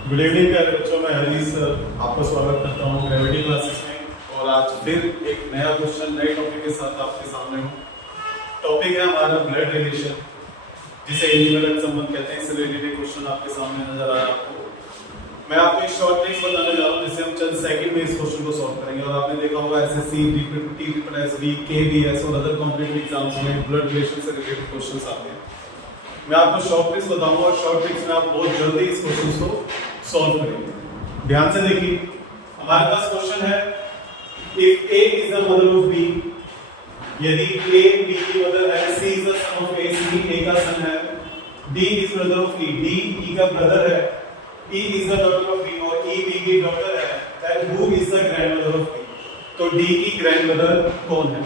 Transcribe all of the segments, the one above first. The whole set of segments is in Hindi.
गुड इवनिंग प्यारे बच्चों, मैं हरीश आपका स्वागत करता हूँ ग्रेविटी क्लासेस में। और आज फिर एक नया क्वेश्चन नए टॉपिक के साथ आपके सामने हूँ। टॉपिक है हमारा ब्लड रिलेशन, जिसे हिंदी में रक्त संबंध कहते हैं। इससे रिलेटेड क्वेश्चन आपके सामने नजर आ रहा है आपको। मैं आपको एक शॉर्ट ट्रिक्स बताने जा रहा हूँ, जिससे हम चंद सेकंड में इस क्वेश्चन को सॉल्व करेंगे। और आपने देखा होगा एसएससी, टीटीएसबी, केवीएस और अदर कॉम्पिटिटिव एग्जाम्स में ब्लड रिलेशन से रिलेटेड क्वेश्चंस आते हैं। मैं आपको शॉर्ट ट्रिक्स बताऊंगा और शॉर्ट ट्रिक्स में आप बहुत जल्दी इस क्वेश्चन को सॉल्व करेंगे। ध्यान से देखिए, हमारे पास क्वेश्चन है if A is the mother of B, यदि A B की मदर है, C is the son of A, C A का सन है, D is brother of E, D E का ब्रदर है, E is the daughter of B और E B की डॉटर है, then who is the grandmother of B? तो D की ग्रैंडमदर कौन है?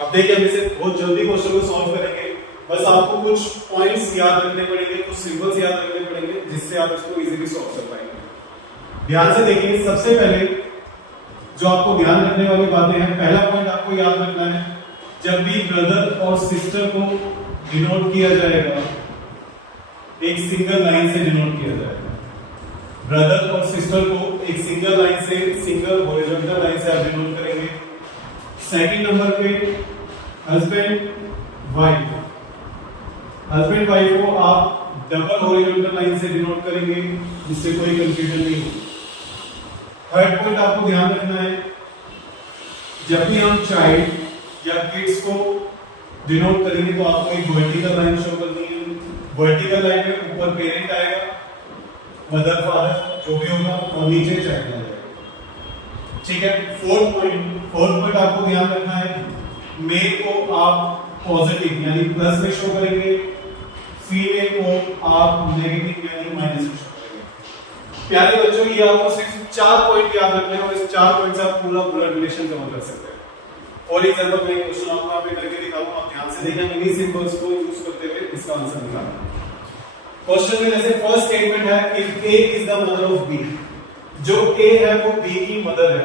अब देखिए, हम इसे बहुत जल्दी क्वेश्चन को सॉल्व करेंगे। बस आपको कुछ पॉइंट्स याद रखने पड़ेंगे, कुछ सिंबल्स याद रखने पड़ेंगे, जिससे आप इसको इजीली सॉल्व कर पाएंगे। ध्यान से देखिए, सबसे पहले जो आपको ध्यान रखने वाली बातें हैं, पहला पॉइंट आपको याद रखना है, जब भी ब्रदर और सिस्टर को डिनोट किया जाएगा, एक सिंगल लाइन से डिनोट किया जाएगा। ब्रदर और सिस्टर को एक सिंगल लाइन से, सिंगल हॉरिजॉन्टल लाइन से आप डिनोट करेंगे। सेकंड नंबर पे हस्बैंड वाइफ, हस्बैंड वाइफ को आप डबल हॉरिजॉन्टल लाइन से डिनोट करेंगे, जिससे कोई कंफ्यूजन नहीं हो। थर्ड पॉइंट आपको ध्यान रखना है, जब भी हम चाइल्ड या किड्स को डिनोट करेंगे तो आपको एक वर्टिकल लाइन शो करनी है। वर्टिकल लाइन में ऊपर पेरेंट आएगा, मदर फादर जो भी होगा, और नीचे चाइल्ड आएगा। ठीक है। फोर्थ पॉइंट आपको ध्यान रखना है, मेल को आप पॉजिटिव यानी प्लस में शो करेंगे, फीमेल को आप नेगेटिव यानी माइनस में शो करेंगे। प्यारे बच्चों, ये आपको सिर्फ 4 पॉइंट याद रखने हैं और इस 4 पॉइंट से आप पूरा ब्लड रिलेशन कवर कर सकते हैं। और एग्जांपल में क्वेश्चन आपको यहाँ पे करके दिखाऊंगा, आप ध्यान से देखना, इन्हीं सिंबल्स को यूज करते हुए इसका आंसर निकालना। क्वेश्चन में जैसे फर्स्ट स्टेटमेंट है if A is the mother of B, जो A है वो B की मदर है।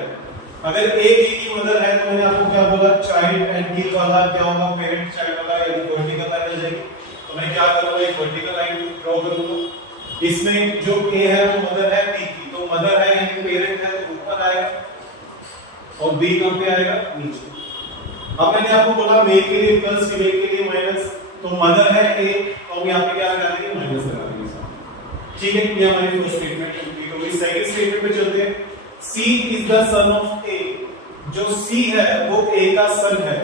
अगर A B की मदर है तो मैंने आपको क्या बोला, चाइल्ड एंड किड वाला क्या होगा, पेरेंट चाइल्ड वाला यानी वर्टिकल लाइन आ जाएगी। तो मैं क्या करूंगा, एक वर्टिकल लाइन ड्रॉ करूंगा। इसमें जो A है वो मदर है B की, तो मदर है यानी पेरेंट है तो ऊपर आएगा और B कहां पे आएगा, नीचे। अब मैंने आपको बोला मेल के लिए प्लस, फीमेल के लिए माइनस, तो मदर है A, तो हम यहां पे क्या लगा देंगे, माइनस लगा देंगे। ठीक है, ये हमारी फर्स्ट स्टेटमेंट कंप्लीट हो गई। सेकंड स्टेटमेंट पे चलते हैं। C is the son of A, जो C है वो A का सन है।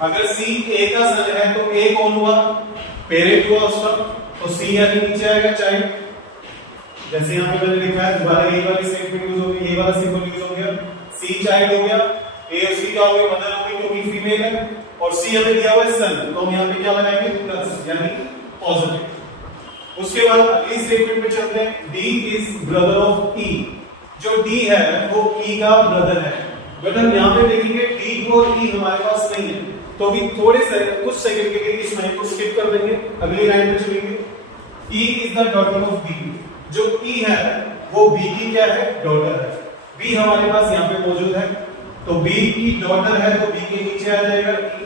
अगर C A का सन है तो A कौन हुआ, पेरेंट हुआ उसका, तो C यानी नीचे आएगा चाइल्ड। जैसे यहां पे मैंने लिखा है, दोबारा ये वाली स्टेटमेंट यूज होगी, ये वाला सिंबल यूज हो गया, C चाइल्ड हो गया, A और C का हो गया मदर हो गई क्योंकि फीमेल है, और C हमें दिया हुआ है सन, तो हम यहां पे क्या लगाएंगे, प्लस यानी पॉजिटिव। उसके बाद अगली स्टेटमेंट पे चलते हैं, D is brother of E, जो D है वो E का ब्रदर है। बट हम यहां पे देखेंगे D और E हमारे पास नहीं है, तो भी थोड़े से कुछ सेकंड के लिए इस लाइन को स्किप कर देंगे, अगली लाइन पे चलेंगे। E is the daughter of B, जो E है वो B की क्या है, डॉटर है। B हमारे पास यहां पे मौजूद है, तो B की डॉटर है तो B के नीचे आ जाएगा E,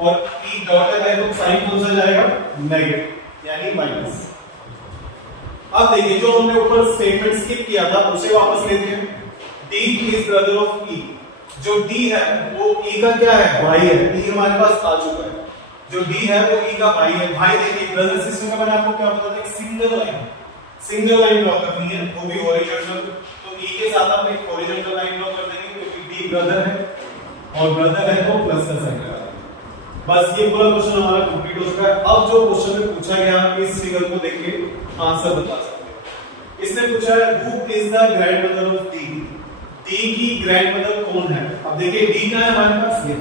और E डॉटर है तो साइन कौन सा जाएगा, नेगेटिव यानी माइनस। अब देखिए, जो हमने ऊपर स्टेटमेंट स्किप किया था उसे वापस लेते हैं। D is brother of E, जो D है वो E का क्या है, भाई है। E हमारे पास आ चुका है, जो D है वो E का भाई है। भाई देखिए, ब्रदर सिस्टर का मैंने आपको क्या बताया था, सिंगल लाइन ड्रॉ करनी है, वो भी हॉरिजॉन्टल। तो E के साथ आप एक हॉरिजॉन्टल लाइन ड्रॉ कर देंगे, क्योंकि D ब्रदर है और ब्रदर है तो प्लस का साइन लगा देंगे। बस ये पूरा क्वेश्चन हमारा कंप्लीट हो चुका है। अब जो क्वेश्चन में पूछा गया, इस फिगर को देख के आंसर बता सकते हैं। इसने पूछा है who is the grandmother of D, D की ग्रैंडमदर कौन है। अब देखिए D का है हमारे पास, ये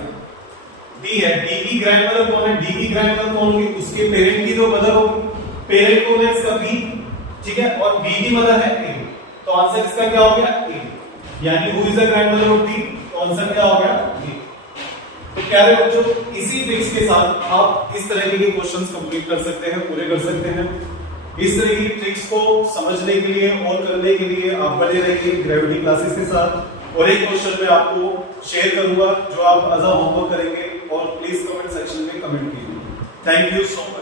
D है, D की ग्रैंडमदर कौन है, D की ग्रैंडमदर कौन होगी, उसके पेरेंट की तो मदर होगी। पेरेंट कौन है, इसका B, ठीक है, और B की मदर है A, तो आंसर इसका क्या हो गया, A, यानी who is the grandmother of D, तो आंसर क्या हो गया, A। तो प्यारे बच्चों, इसी ट्रिक्स के साथ आप इस तरह के क्वेश्चंस कंप्लीट कर सकते हैं, पूरे कर सकते हैं। इस तरह की ट्रिक्स को समझने के लिए और करने के लिए आप बने रहिए ग्रेविटी क्लासेस के साथ। और एक क्वेश्चन मैं आपको शेयर करूंगा जो आप एज अ होमवर्क करेंगे, और प्लीज कमेंट सेक्शन में कमेंट कीजिए। Thank you so much.